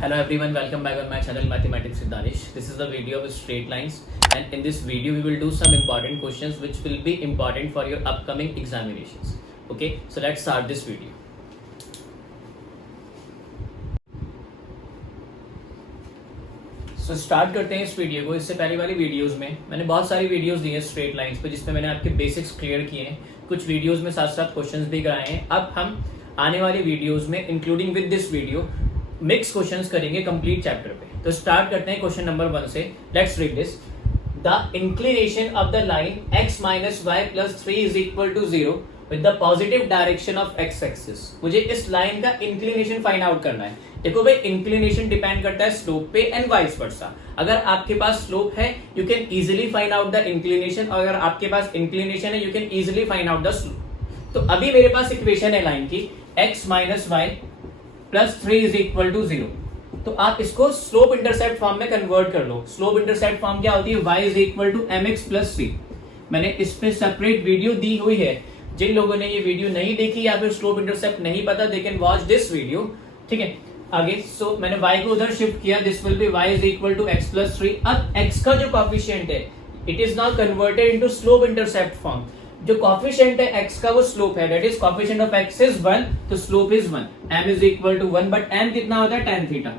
Hello everyone, welcome back on my channel Mathematics with Danish. This is the video of straight lines, and in this video we will do some important questions which will be important for your upcoming examinations. Okay, so let's start this video. Start करते हैं इस video को. इससे पहले वाली videos में मैंने बहुत सारी वीडियोस दी हैं स्ट्रेट लाइंस पे, जिसमें मैंने आपके बेसिक्स क्लियर किए हैं. कुछ वीडियोस में साथ साथ क्वेश्चंस भी कराए हैं. अब हम आने वाली वीडियोस में including with this video mix questions करेंगे कंप्लीट चैप्टर पे. तो स्टार्ट करते हैं क्वेश्चन नंबर 1 से. Let's read this. The inclination of the line x minus y plus 3 is equal to 0 with the positive direction of x axis. मुझे इस line का inclination find out करना है. देखो भाई, इंक्लिनेशन डिपेंड करता है स्लोप पे एंड वाइस वर्सा. अगर आपके पास स्लोप है you can easily find out the inclination, और अगर आपके पास इंक्लिनेशन है you can easily find out the slope. तो अभी मेरे पास इक्वेशन है लाइन की x minus y plus 3 is equal to 0. तो आप इसको स्लोप इंटरसेप्ट फॉर्म में कन्वर्ट कर लो. स्लोप इंटरसेप्ट फॉर्म क्या होती है? y is equal to mx plus c. मैंने इस पे सेपरेट वीडियो दी हुई है. जिन लोगों ने ये वीडियो नहीं देखी या फिर स्लोप इंटरसेप्ट नहीं पता, they can watch this video. ठीक है, आगे. सो मैंने y को उधर शिफ्ट किया. This will be y is equal to x plus 3. अब x का जो कॉफिशिएंट है it is now converted into slope intercept form. जो कॉफिशिएंट है x का वो स्लोप है, that is coefficient of x is 1, तो slope is 1. m is equal to 1, but m कितना होता है? tan theta.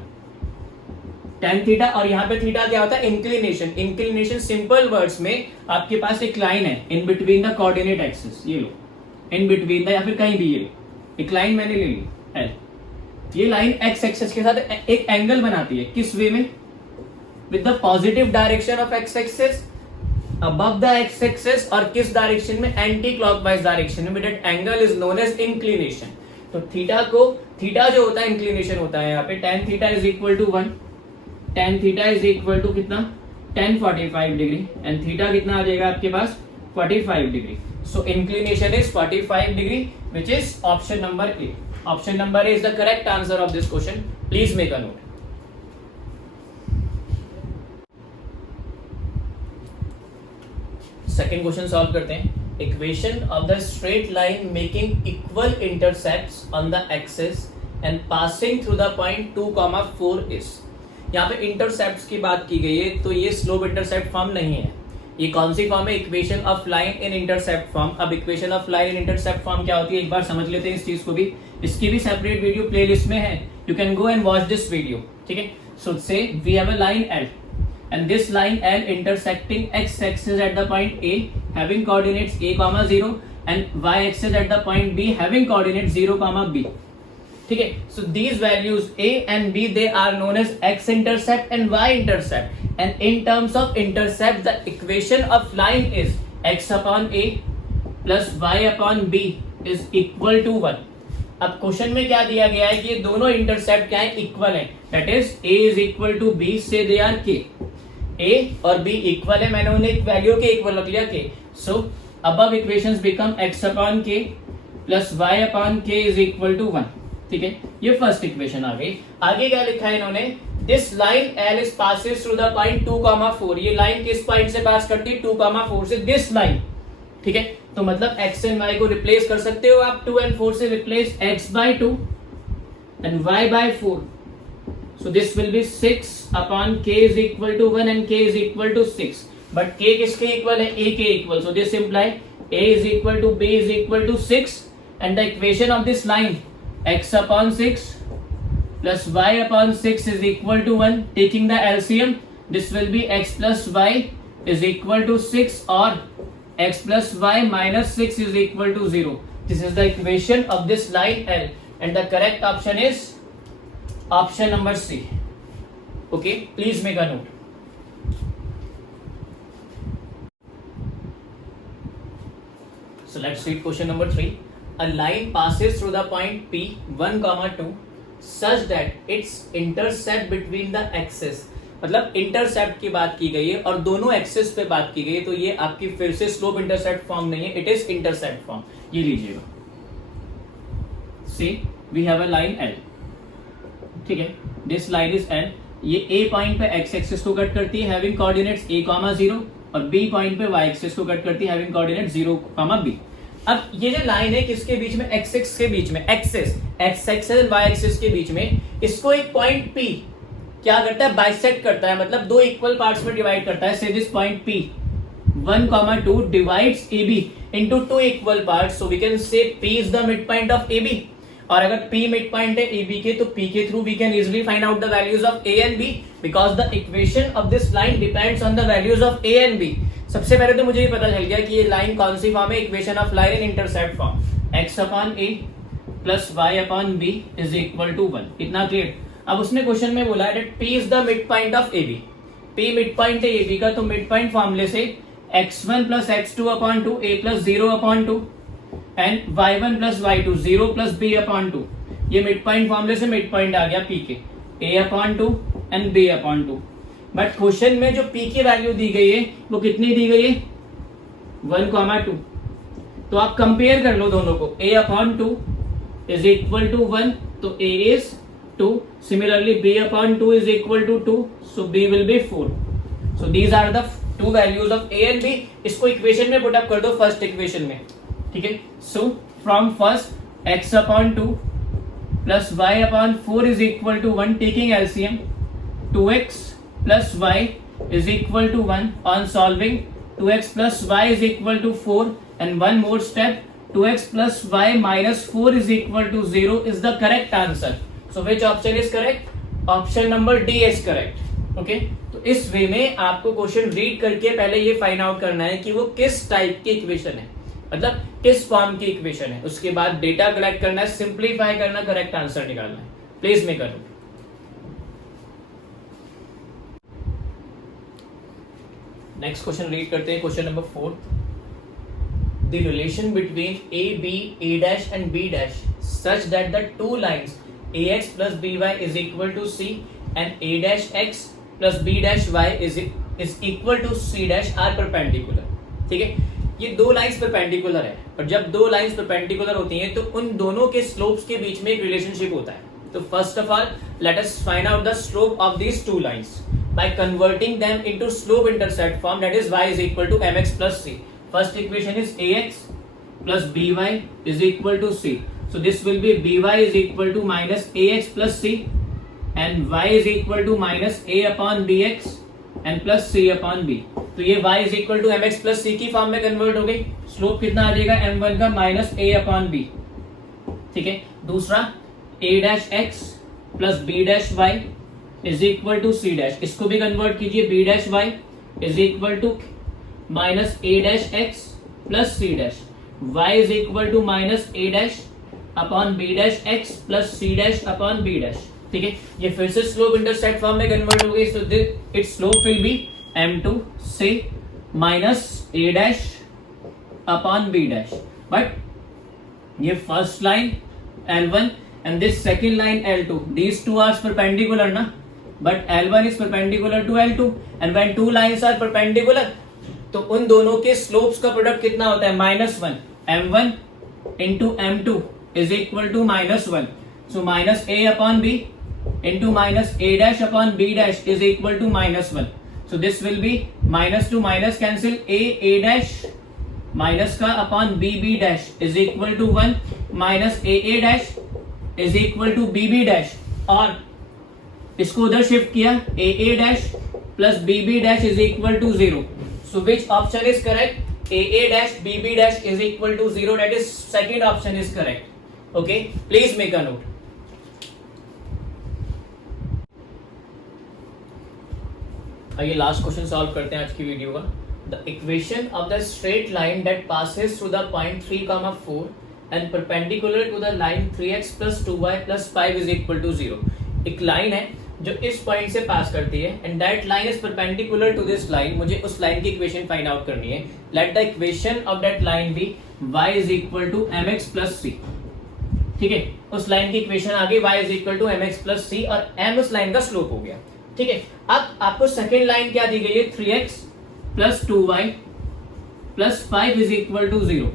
tan थीटा, और यहाँ पे थीटा क्या होता है? इंक्लिनेशन. इंक्लिनेशन सिंपल वर्ड्स में आपके पास एक लाइन है in between the coordinate axis. ये लो, इन बिटवीन द, या फिर कहीं भी ये लो एक लाइन मैंने ले ली L. ये लाइन x एक्सिस के साथ एक एंगल बनाती है. किस वे में? With the positive direction of x axis above the x axis, और किस डायरेक्शन में? एंटी क्लॉकवाइज डायरेक्शन में. That angle is known as inclination. तो थीटा जो होता है इंक्लिनेशन होता है यहाँ पे. tan theta is equal to 1. tan theta is equal to कितना? tan 45 degree. एंड थीटा कितना आ जाएगा आपके पास? 45 degree. So inclination is 45 degree, which is option number A. Option number A is the correct answer of this question. Please make a note. Second question solve करते हैं. Equation of the straight line making equal intercepts on the axis and passing through the point 2,4 is. यहाँ पे intercepts की बात की गई है, तो ये स्लोप इंटरसेप्ट फॉर्म नहीं है. ये कौन सी फॉर्म है? Equation of line in intercept form. अब equation of line in intercept form क्या होती है एक बार समझ लेते हैं इस चीज को भी. इसकी भी सेपरेट वीडियो प्लेलिस्ट में है. You can go and watch this video. ठीक है. So say we have a line L, and this line L intersecting x axis at the point A having coordinates a, 0 and y axis at the point B having coordinates 0, B. ठीक है. So these values A and B, they are known as x intercept and y intercept, and in terms of intercept the equation of line is x upon A plus y upon B is equal to 1. अब question में क्या दिया गया है कि ये दोनों intercept क्या है? इक्वल है. That is A is equal to B, से दे आर K. A और B इक्वल है. मैंने उन्हें एक वैल्यू के इक्वल रख लिया K. So above equations become x upon K plus y upon K is equal to 1. ठीक है, ये फर्स्ट इक्वेशन आ गई. आगे क्या लिखा है इन्होंने? This line L is passes through the point 2,4. ये लाइन किस पॉइंट से पास करती है? 2,4 से. This line. ठीक है, तो मतलब x एंड y को रिप्लेस कर सकते हो आप. 2 and 4 से replace x by 2 and y by 4. So this will be 6 upon k is equal to 1 and k is equal to 6. But k किसके इक्वल है? a के equal. So this imply a is equal to b is equal to 6, and the equation of this line x upon 6 plus y upon 6 is equal to 1. Taking the LCM, this will be x plus y is equal to 6, or x plus y minus 6 is equal to 0. This is the equation of this line L, and the correct option is option number C. Okay, please make a note. So let's read question number 3. A line passes through the point P 1, 2 such that its intercept between the axis, मतलब intercept की बात की गई है और दोनों axis पे बात की गई है. तो ये आपकी फिर से स्लोप इंटरसेप्ट फॉर्म नहीं है, इट इज इंटरसेप्ट फॉर्म. ये लीजिएगा. See we have a line L. ठीक है, दिस लाइन इज L. ये A पॉइंट पे x एक्सिस को कट करती है हैविंग कोऑर्डिनेट्स a, 0, और B पॉइंट पे y एक्सिस को कट करती है हैविंग कोऑर्डिनेट 0, B. अब ये जो लाइन है किसके बीच में, एक्स एक्स के बीच में, axes x axes y axes के बीच में, इसको एक पॉइंट पी क्या करता है, बाइसेक्ट करता है, मतलब दो इक्वल पार्ट्स में डिवाइड करता है। से this point P 1,2 divides AB into two equal parts, so we can say P is the midpoint of AB. और अगर P midpoint है AB के, तो P के through we can easily find out the values of A and B because the equation of this line depends on the values of A and B. सबसे पहले तो मुझे ये पता चल गया कि ये लाइन कौन सी फॉर्म है, equation of line in intercept form, x upon A plus y upon B is equal to 1. इतना क्लियर। अब उसने क्वेश्चन में बोला है P is the midpoint of AB. P midpoint है AB का, तो midpoint फॉर्मूले से x1 plus x2 upon 2 a plus 0 upon 2 and y1 plus y2 0 plus b upon 2, ये मिड पॉइंट फॉर्मूले से मिड पॉइंट आ गया p के, a upon 2 and b upon 2। But question में जो p की वैल्यू दी गई है वो कितनी दी गई है, 1,2। तो आप कंपेयर कर लो दोनों को, a upon 2 is equal to 1, तो a is 2, similarly b upon 2 is equal to 2, so b will be 4. So these are the two values of A and B. इसको इक्वेशन में पुटअप कर दो, फर्स्ट इक्वेशन में, ठीक है। So from first x upon 2 plus y upon 4 is equal to 1, taking LCM 2x plus y is equal to 1। On solving 2x plus y is equal to 4 and one more step 2x plus y minus 4 is equal to 0 is the correct answer. So which option is correct, option number D is correct. Okay, तो इस वे में आपको question read करके पहले ये find out करना है कि वो किस टाइप की इक्वेशन है, मतलब किस फॉर्म की इक्वेशन है। उसके बाद डेटा कलेक्ट करना है, सिंप्लीफाई करना, करेक्ट आंसर निकालना है। प्लीज में करो। नेक्स्ट क्वेश्चन रीड करते हैं, question number 4। The relation between A B A dash and B dash such that the two lines ax plus by is equal to c and a dash x plus b dash y is equal to c dash are perpendicular। ठीक है, ये दो lines perpendicular है, और जब दो lines perpendicular होती हैं तो उन दोनों के स्लोप्स के बीच में एक रिलेशनशिप होता है। तो first of all let us find out the slope of these two lines by converting them into slope intercept form, that is y is equal to mx plus c। First equation is ax plus by is equal to c, so this will be by is equal to minus ax plus c and y is equal to minus a upon bx and plus c upon b। तो ये y is equal to mx plus c की form में convert हो गई। Slope कितना आ जाएगा, m1 का minus a upon b। ठीक है, दूसरा a dash x plus b dash y is equal to c dash, इसको भी कन्वर्ट कीजिए, b dash y is equal to minus a dash x plus c dash, y is equal to minus a dash upon B dash X plus C dash upon B dash. ठीक है, ये फिर से slope intercept form में convert हो गई। So it's slope will be m2 से minus a dash upon b dash. But ये first line L1 and this second line L2, these two are perpendicular ना, but L1 is perpendicular to L2 and when two lines are perpendicular तो उन दोनों के slopes का product कितना होता है, -1। m1 into m2 is equal to -1, so minus a upon b into minus a dash upon b dash is equal to -1, so this will be minus to minus cancel, a dash minus का upon b dash is equal to 1 minus a dash is equal to b dash, और इसको उधर shift किया, a dash plus b dash is equal to 0, so which option is correct, a dash b dash is equal to 0, that is second option is correct। okay, please make a note। आइए last question solve करते हैं आज की video का। The equation of the straight line that passes through the point 3,4 and perpendicular to the line 3x plus 2y plus 5 is equal to 0। एक line है जो इस पॉइंट से पास करती है and that line is perpendicular to this line. मुझे उस line की इक्वेशन फाइंड आउट करनी है। Let the equation of that line be y is equal to mx plus c। ठीक है, उस लाइन की इक्वेशन आ गई y is equal to mx plus c और m उस लाइन का स्लोप हो गया। ठीक है, अब आपको सेकेंड लाइन क्या दी गई है, 3x plus 2y plus 5 is equal to 0।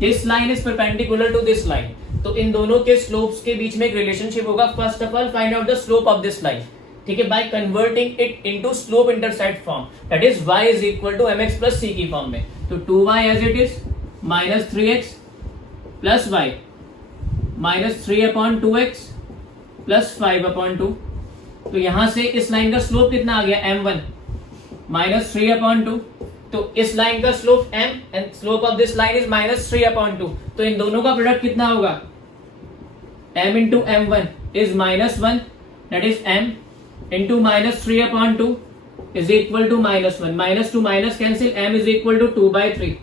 This line is perpendicular to this line, तो इन दोनों के स्लोप्स के बीच में एक रिलेशनशिप होगा। First of all find out the slope of this line. ठीक है, by converting it into slope intercept form, that is y is equal to mx plus c की फॉर्म में। तो 2y as it is minus 3x plus y minus 3/2x plus 5/2। तो यहां से इस line का स्लोप कितना आ गया m1 माइनस 3/2। तो इस लाइन का slope m and slope of this line is minus 3/2। तो इन दोनों का प्रोडक्ट कितना होगा, m into m1 is -1, that is m into minus 3/2 is equal to -1, minus to minus cancel, m is equal to 2/3।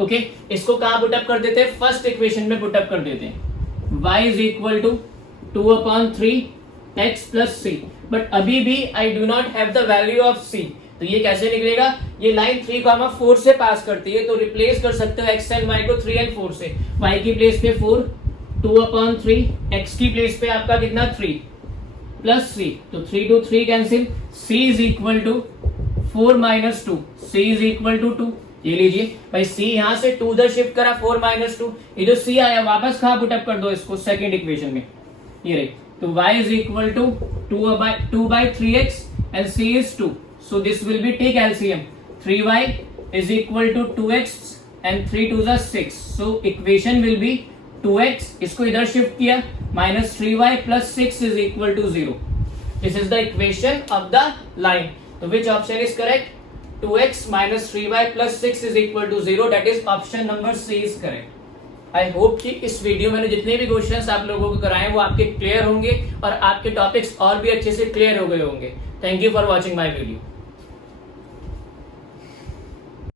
Okay, इसको कहां put up कर देते हैं, फर्स्ट इक्वेशन में पुटअप कर देते हैं, y is equal to 2/3x plus c। But अभी भी I do not have the value of c, तो ये कैसे निकलेगा, ये लाइन 3,4 से पास करती है, तो रिप्लेस कर सकते हो x एंड y को 3 एंड 4 से। y की प्लेस पे 4, 2/3, x की प्लेस पे आपका कितना 3 प्लस c, तो 3 to 3 cancel, c is equal to 4 minus 2, c is equal to 2। ये लीजिए भाई, c यहां से 2 उधर शिफ्ट करा, 4 माइनस 2, ये जो c आया वापस कहां पुटअप कर दो इसको, सेकंड इक्वेशन में, ये रही। तो y is equal to 2/3x and c is 2, so this will be take LCM, 3y is equal to 2x and 3 2s are 6, so equation will be 2x, इसको इधर शिफ्ट किया, minus 3y plus 6 is equal to 0. This is the equation of the line. So which option is correct? 2x minus 3y plus 6 is equal to 0. That is option number C is correct. I hope कि इस video में जितने भी questions आप लोगों को कराए वो आपके क्लियर होंगे और आपके टॉपिक्स और भी अच्छे से क्लियर हो गए होंगे। Thank you for watching my video.